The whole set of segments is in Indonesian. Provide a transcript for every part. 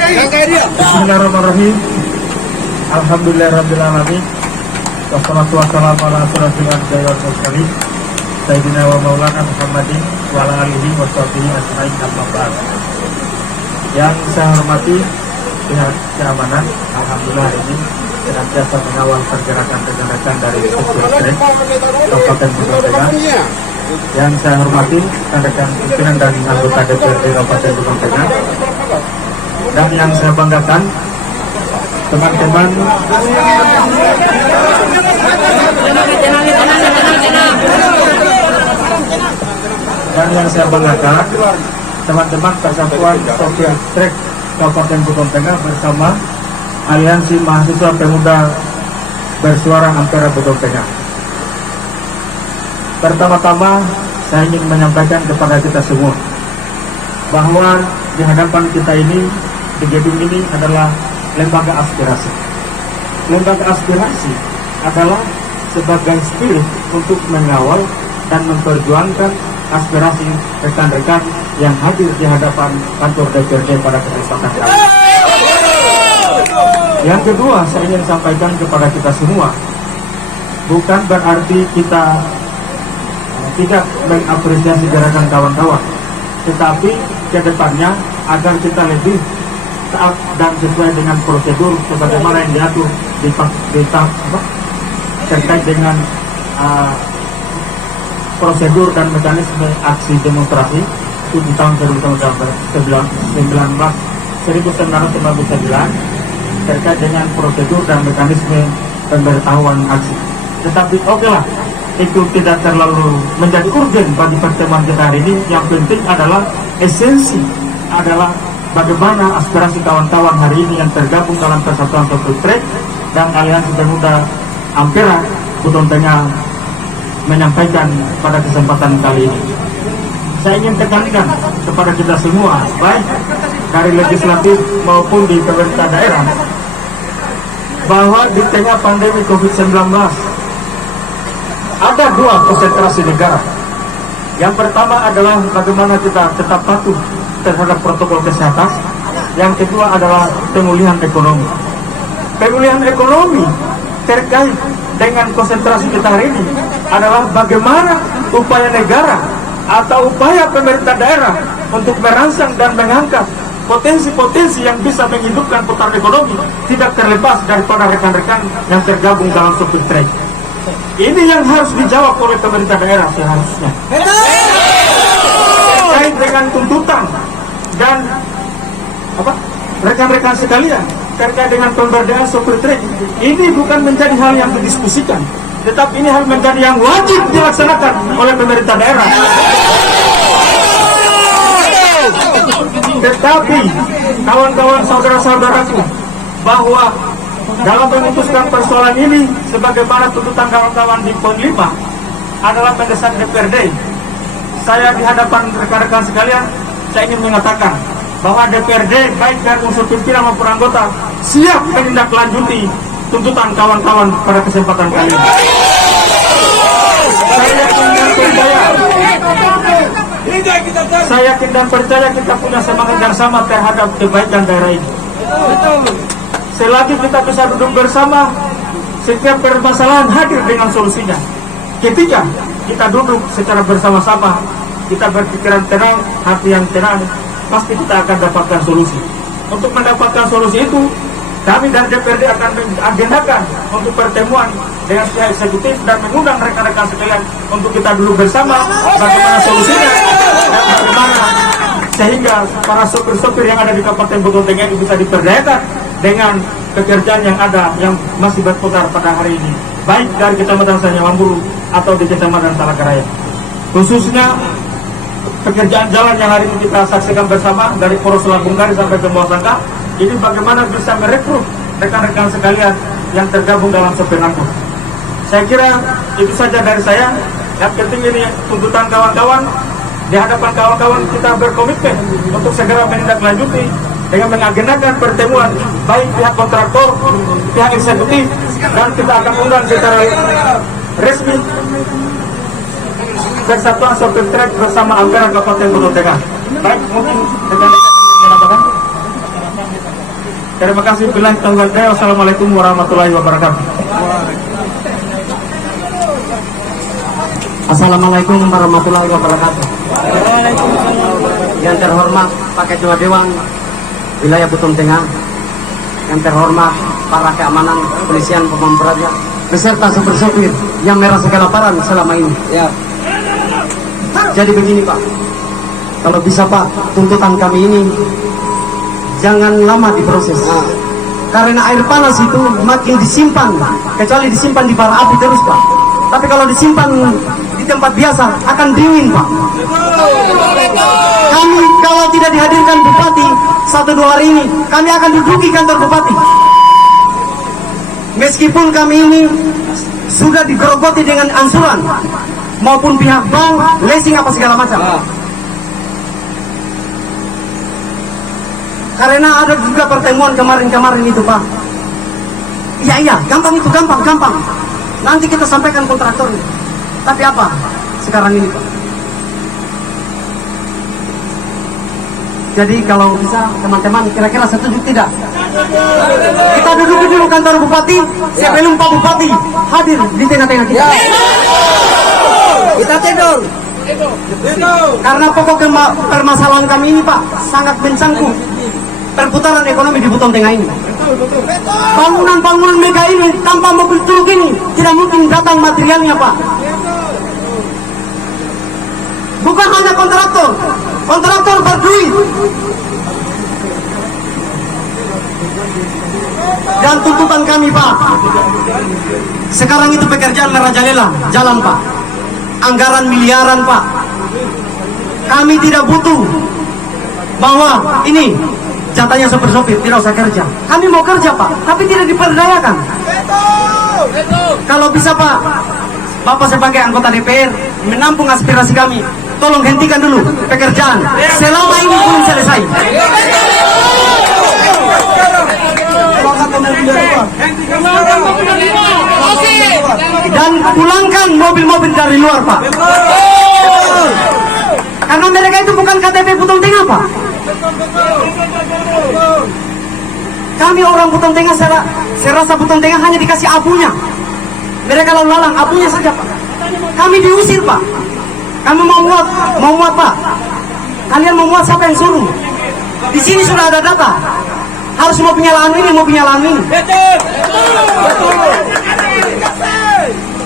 Bismillahirrahmanirrahim. Alhamdulillahirrahmanirrahim. Wassalatu wassalamu ala asyrafil anbiya'i wal mursalin Sayyidina wa maulana Muhammadin wa ala alihi wa sahbihi ajma'in amma ba'd. Yang saya hormati pihak keamanan, alhamdulillah ini senantiasa mengawal pergerakan rekan-rekan dari struktur trek Kabupaten Bogor Tengah. Yang saya hormati rekan-rekan pimpinan dan anggota DPRD Kabupaten Bogor Tengah. Dan yang saya banggakan teman-teman teman-teman Persatuan Sopir Trek Kabupaten Bogor Tengah bersama Aliansi Mahasiswa Pemuda Bersuara Ampera Bogor Tengah. Pertama-tama saya ingin menyampaikan kepada kita semua bahwa di hadapan kita ini, di gedung ini adalah lembaga aspirasi. Lembaga aspirasi adalah sebagai spirit untuk mengawal dan memperjuangkan aspirasi rekan-rekan yang hadir di hadapan kantor DPRD pada kesempatan kali ini. Yang kedua, saya ingin sampaikan kepada kita semua, bukan berarti kita tidak mengapresiasi gerakan kawan-kawan, tetapi ke depannya agar kita lebih taat dan sesuai dengan prosedur sebagaimana yang diatur terkait dengan prosedur dan mekanisme aksi demonstrasi itu di tahun 1999 terkait dengan prosedur dan mekanisme pemberitahuan aksi. Tetapi okelah, itu tidak terlalu menjadi urgen bagi pertemuan kita hari ini. Yang penting adalah esensi adalah bagaimana aspirasi kawan-kawan hari ini yang tergabung dalam Persatuan Sopir Trek dan Aliansi Pemuda Ampera Bogor Tengah menyampaikan pada kesempatan kali ini. Saya ingin tekankan kepada kita semua, baik dari legislatif maupun di pemerintah daerah, bahwa di tengah pandemi COVID-19 ada dua konsentrasi negara. Yang pertama adalah bagaimana kita tetap patuh terhadap protokol kesehatan. Yang kedua adalah pemulihan ekonomi. Pemulihan ekonomi terkait dengan konsentrasi kita hari ini adalah bagaimana upaya negara atau upaya pemerintah daerah untuk merangsang dan mengangkat potensi-potensi yang bisa menghidupkan putaran ekonomi tidak terlepas daripada rekan-rekan yang tergabung dalam sopir trek. Ini yang harus dijawab oleh pemerintah daerah seharusnya. Terkait dengan tuntutan dan rekan-rekan sekalian terkait dengan pemberdayaan sopir trek, ini bukan menjadi hal yang didiskusikan, tetapi ini hal menjadi yang wajib dilaksanakan oleh pemerintah daerah. Tetapi kawan-kawan saudara-saudaraku, bahwa dalam memutuskan persoalan ini sebagaimana tuntutan kawan-kawan di poin 5 adalah mendesak DPRD, saya di hadapan rekan-rekan sekalian, saya ingin mengatakan bahwa DPRD baik dari unsur pimpinan maupun anggota siap menindaklanjuti tuntutan kawan-kawan pada kesempatan kali ini. Saya yakin dan percaya kita punya semangat yang sama terhadap kebaikan daerah ini. Selagi kita bisa duduk bersama, setiap permasalahan hadir dengan solusinya. Ketika kita duduk secara bersama-sama, kita berpikiran tenang, hati yang tenang, pasti kita akan dapatkan solusi. Untuk mendapatkan solusi itu, kami dari DPRD akan mengagendakan untuk pertemuan dengan pihak eksekutif dan mengundang rekan-rekan sekalian untuk kita duduk bersama bagaimana solusinya dan bagaimana sehingga para sopir-sopir yang ada di Kabupaten Bogor Tengah ini bisa diperdayakan dengan pekerjaan yang ada yang masih berputar pada hari ini, baik dari Kecamatan Sanyamambulu atau di Kecamatan Talakaraya. Khususnya pekerjaan jalan yang hari ini kita saksikan bersama dari Poros Labungkari sampai ke Bawah Sangka, ini bagaimana bisa merekrut rekan-rekan sekalian yang tergabung dalam sopir angkut. Saya kira itu saja dari saya. Yang penting ini tuntutan kawan-kawan, di hadapan kawan-kawan kita berkomitmen untuk segera menindaklanjuti dengan mengagendakan pertemuan baik pihak kontraktor, pihak eksekutif, dan kita akan undang secara resmi Persatuan Sopir Trek bersama Ampera Kabupaten Bogor Tengah. Baik, mungkin rekan-rekan yang menambahkan. Terima kasih. Billahi taufiq. Wassalamualaikum warahmatullahi wabarakatuh. Assalamualaikum warahmatullahi wabarakatuh. Yang terhormat Pak Ketua Dewan Wilayah Buton Tengah, yang terhormat para keamanan, kepolisian, pemam praja, beserta sopir-sopir yang merasa kelaparan selama ini. Ya. Jadi begini Pak, kalau bisa Pak, tuntutan kami ini jangan lama diproses. Karena air panas itu makin disimpan, kecuali disimpan di bara api terus Pak. Tapi kalau disimpan di tempat biasa akan dingin Pak. Kami kalau tidak dihadirkan Bupati 1-2 hari ini, kami akan duduki kantor Bupati. Meskipun kami ini sudah digerogoti dengan angsuran maupun pihak bank, leasing apa segala macam. Karena ada juga pertemuan kemarin itu Pak. Iya, gampang itu, gampang. Nanti kita sampaikan kontraktornya. Tapi apa sekarang ini Pak? Jadi kalau bisa teman-teman kira-kira setuju tidak? Kita duduk dulu kantor Bupati sebelum Pak Bupati hadir di tengah-tengah kita. Kita tidur. Karena pokok permasalahan kami ini Pak sangat mencangkuk perputaran ekonomi di Buton Tengah ini. Bangunan-bangunan mega ini tanpa mobil truk ini tidak mungkin datang materialnya Pak. Bukan hanya kontraktor berduit. Dan tuntutan kami Pak, sekarang itu pekerjaan merajalela jalan Pak, anggaran miliaran Pak. Kami tidak butuh bahwa ini jatahnya sopir-sopir tidak usah kerja. Kami mau kerja Pak, tapi tidak diperdayakan. Kalau bisa Pak, Bapak sebagai anggota DPR menampung aspirasi kami, tolong hentikan dulu pekerjaan selama ini belum selesai. Dan pulangkan mobil-mobil dari luar Pak. Karena mereka itu bukan KTP Buton Tengah Pak. Kami orang Buton Tengah, saya rasa Buton Tengah hanya dikasih abunya. Mereka lalu lalang abunya saja Pak. Kami diusir Pak. Kami mau muat Pak. Kalian mau muat, siapa yang suruh? Di sini sudah ada data. Harus mau penyalaan ini.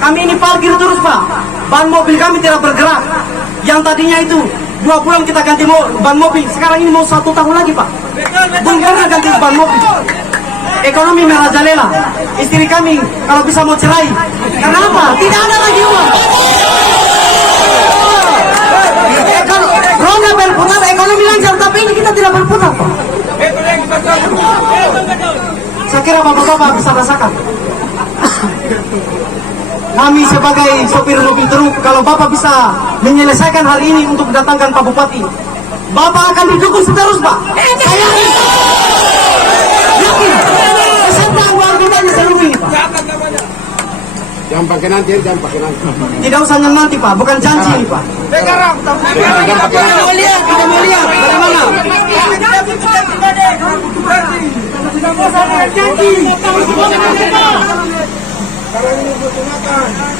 Kami ini parkir terus Pak. Ban mobil kami tidak bergerak. Yang tadinya itu 2 bulan kita ganti ban mobil, sekarang ini mau 1 tahun lagi Pak. Belum pernah ganti ban mobil. Ekonomi merajalela. Istri kami kalau bisa mau cerai. Kenapa? Tidak ada lagi uang. Roda berputar, ekonomi lancar, tapi ini kita tidak berputar Pak. Saya kira bapak-bapak bisa rasakan. Kami sebagai sopir mobil truk, kalau Bapak bisa menyelesaikan hal ini untuk datangkan Pak Bupati, Bapak akan didukung terus Pak. Saya yakin. Beserta anggotanya seluruh ini Pak. Jangan pakai nanti. Tidak usah nanti Pak, bukan janji ini Pak. Sekarang Kita mau lihat bagaimana.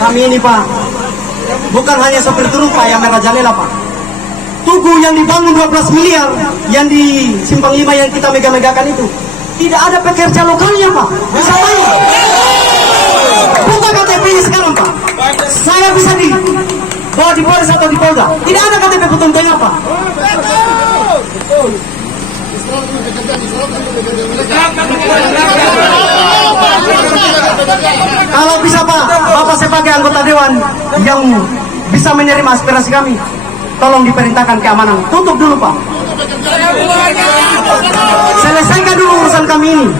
Kami ini Pak, bukan hanya sopir truk Pak yang merajalela Pak. Tugu yang dibangun 12 miliar yang di Simpang 5 yang kita mega-megakan itu, tidak ada pekerja lokalnya Pak. Bisa tanya. Buka KTP-nya sekarang Pak. Saya bisa bawa di Polres atau di Polda. Tidak ada KTP Buton Tengah Pak. Kalau bisa Pak, Bapak sebagai anggota Dewan yang bisa menerima aspirasi kami, tolong diperintahkan keamanan. Tutup dulu Pak. Selesaikan dulu urusan kami ini.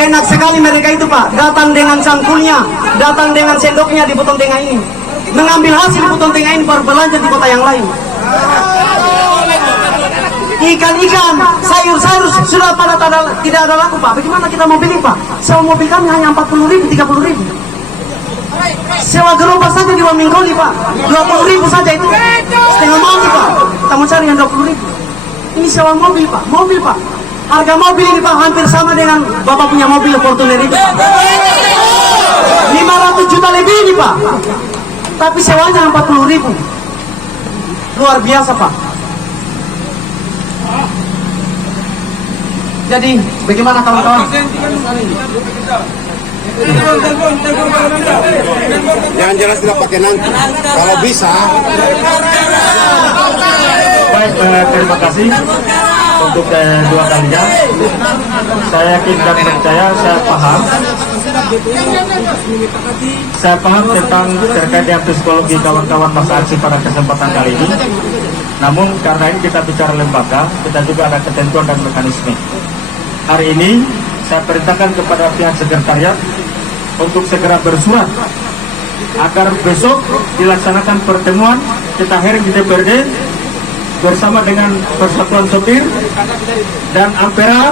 Enak sekali mereka itu Pak, datang dengan cangkulnya, datang dengan sendoknya di Buton Tengah ini, mengambil hasil Buton Tengah ini baru belanja di kota yang lain. Ikan-ikan, sayur-sayur sudah pada tidak ada laku Pak. Bagaimana kita mau beli Pak? Sewa mobil kami hanya 40.000, 30.000. Sewa gerobak saja di Waminggoli Pak, 20.000 saja itu setengah mati Pak. Kita mau cari yang 20.000. Ini sewa mobil Pak, Harga mobil ini Pak hampir sama dengan Bapak punya mobil Fortuner itu Pak. 500 juta lebih ini Pak. Tapi sewanya 40.000. Luar biasa Pak. Jadi bagaimana kawan-kawan? Jangan jelas tidak pakai nanti. Kalau bisa. Baik, terima kasih untuk dua kalinya. Saya yakin dan percaya, saya paham tentang terkait dengan psikologi kawan-kawan masa aksi pada kesempatan kali ini. Namun karena ini kita bicara lembaga, kita juga ada ketentuan dan mekanisme. Hari ini saya perintahkan kepada pihak sekretariat untuk segera bersurat agar besok dilaksanakan pertemuan kita hearing di DPRD bersama dengan Persatuan Sopir dan Ampera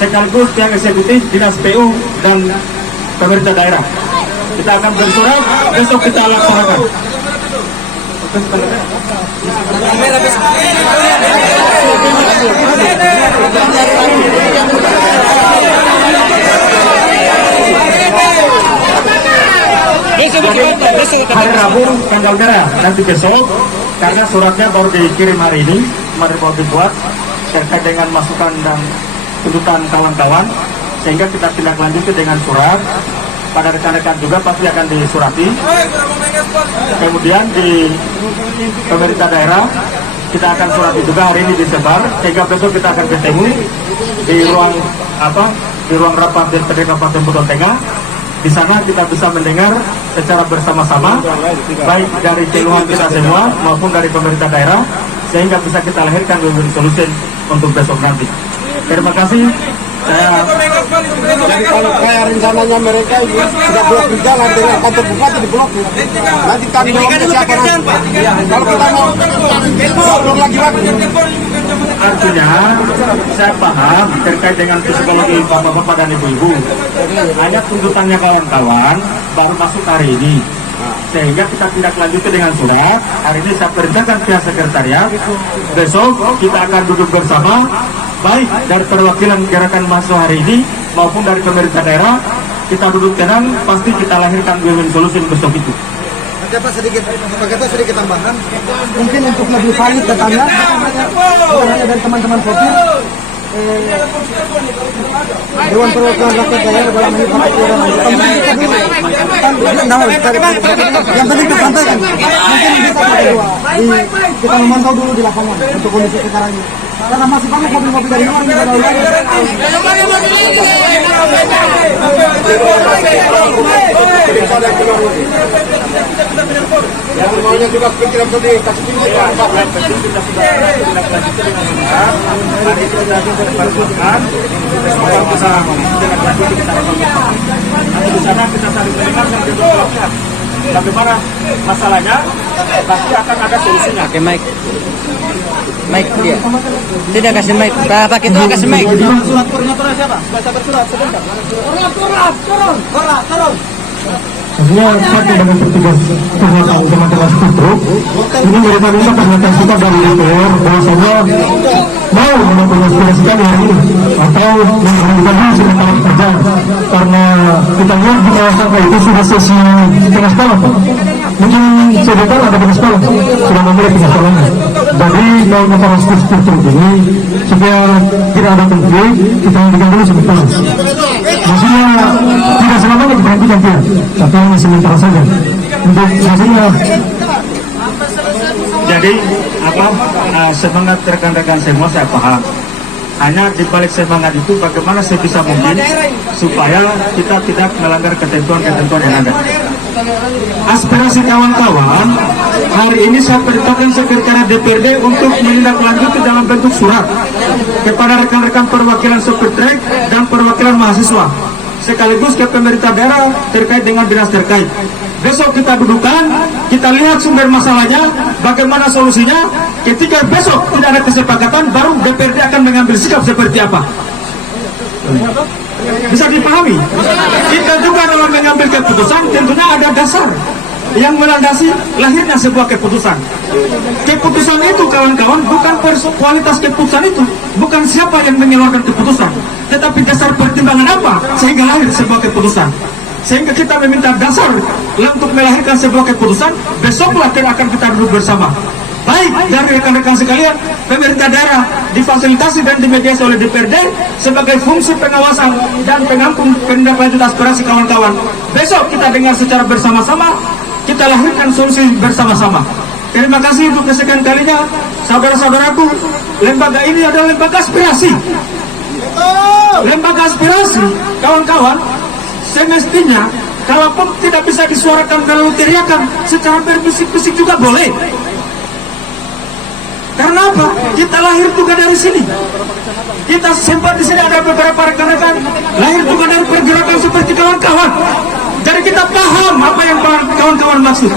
sekaligus pihak eksekutif, dinas PU dan pemerintah daerah. Kita akan bersurat, besok kita laksanakan. Hari Rabu tanggal merah nanti besok, karena suratnya baru dikirim hari ini, kemarin baru dibuat terkait dengan masukan dan tuntutan kawan-kawan, sehingga kita tindak lanjuti dengan surat. Pada rekan-rekan juga pasti akan disurati. Kemudian di pemerintah daerah kita akan surati juga hari ini disebar, sehingga besok kita akan ketemu di ruang rapat DPRD Kabupaten Buton Tengah. Di sana kita bisa mendengar secara bersama-sama, baik dari keluhan kita semua maupun dari pemerintah daerah, sehingga bisa kita lahirkan win-win solution untuk besok nanti. Terima kasih. Jadi kalau kayak rencananya mereka sudah blok berjalan dengan kantor bupati di blok, nanti kami siapa nanti? Kalau kita mau belum lagi waktu. Artinya saya paham terkait dengan psikologi bapak-bapak dan ibu-ibu. Hanya tuntutannya kawan-kawan baru masuk hari ini, sehingga kita tindak lanjuti dengan surat. Hari ini saya perintahkan pihak sekretariat, besok kita akan duduk bersama, baik dari perwakilan gerakan mahasiswa hari ini maupun dari pemerintah daerah. Kita duduk tenang, pasti kita lahirkan win-win solution besok itu. Pak sedikit tambahan, mungkin untuk lebih valid datanya, bukan hanya dari teman-teman sopir, Dewan Perwakilan Rakyat Daerah dalam hal yang penting disampaikan. Mungkin bisa kita memantau dulu di lapangan untuk kondisi sekarang ini. Karena masih banyak mobil-mobil dari luar yang lalu. Yang maunya juga pikiran tadi kasih tinggi. Di sana kita saling mendengar dan berdialog. Bagaimana masalahnya, pasti akan ada solusinya. Pakai mic dia. Tidak kasih mic. Pak itu kasih mic. Surat koordinatornya siapa? Baca bersurat sebentar. Turun. Semua satu dengan petugas kesehatan teman-teman Stupro. Ini mereka minta pernyataan kita dari DPR bahwasanya mau mengakomodasikan hari ini atau menghentikan dulu sementara kerja, karena kita lihat di kawasan itu sudah sesi tengah sekolah. Mungkin sebentar ada tengah sekolah sudah memulai tengah sekolahnya. Jadi mau melakukan struktur ini supaya tidak ada konflik, kita hentikan dulu sebentar. Maksudnya tidak selamanya diberhentikan tidak, tapi hanya sementara saja. Untuk maksudnya. Jadi semangat rekan-rekan semua saya paham. Hanya di balik semangat itu bagaimana sebisa mungkin supaya kita tidak melanggar ketentuan-ketentuan yang ada. Aspirasi kawan-kawan hari ini saya perintahkan sekretariat DPRD untuk menindaklanjuti dalam bentuk surat kepada rekan-rekan perwakilan sopir trek dan perwakilan mahasiswa, sekaligus ke pemerintah daerah terkait dengan dinas terkait. Besok kita dudukan, kita lihat sumber masalahnya, bagaimana solusinya. Ketika besok tidak ada kesepakatan, baru DPRD akan mengambil sikap seperti apa. Bisa dipahami? Kita juga dalam mengambil keputusan tentunya ada dasar. yang melandasi lahirnya sebuah keputusan. Keputusan itu kawan-kawan bukan kualitas keputusan itu, bukan siapa yang mengeluarkan keputusan, tetapi dasar pertimbangan apa sehingga lahir sebuah keputusan. Sehingga kita meminta dasar untuk melahirkan sebuah keputusan. Besoklah akan kita duduk bersama. Baik dari rekan-rekan sekalian, pemerintah daerah difasilitasi dan dimediasi oleh DPRD sebagai fungsi pengawasan dan pengampung penindaklanjut aspirasi kawan-kawan. Besok kita dengar secara bersama-sama, kita lahirkan solusi bersama-sama. Terima kasih untuk kesekian kalinya, saudara-saudaraku. Lembaga ini adalah lembaga aspirasi. Lembaga aspirasi, kawan-kawan, semestinya kalaupun tidak bisa disuarakan kalau teriakan, secara berbisik-bisik juga boleh. Karena apa? Kita lahir juga dari sini. Kita sempat di sini ada beberapa rekan-rekan lahir juga dari pergerakan seperti kawan-kawan. Jadi kita paham apa yang kawan-kawan maksud.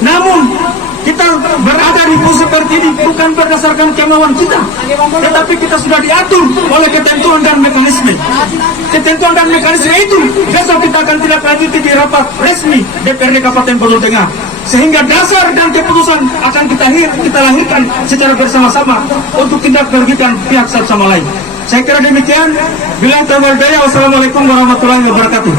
Namun kita berada di posisi seperti ini bukan berdasarkan kemauan kita, tetapi kita sudah diatur oleh ketentuan dan mekanisme. Ketentuan dan mekanisme itu besok kita akan tidak lanjuti di rapat resmi DPRD Kabupaten Bogor Tengah. Sehingga dasar dan keputusan akan kita lahirkan secara bersama-sama untuk tidak merugikan pihak satu sama lain. Saya kira demikian. Bilang taufiq wal hidayah. Wassalamualaikum warahmatullahi wabarakatuh.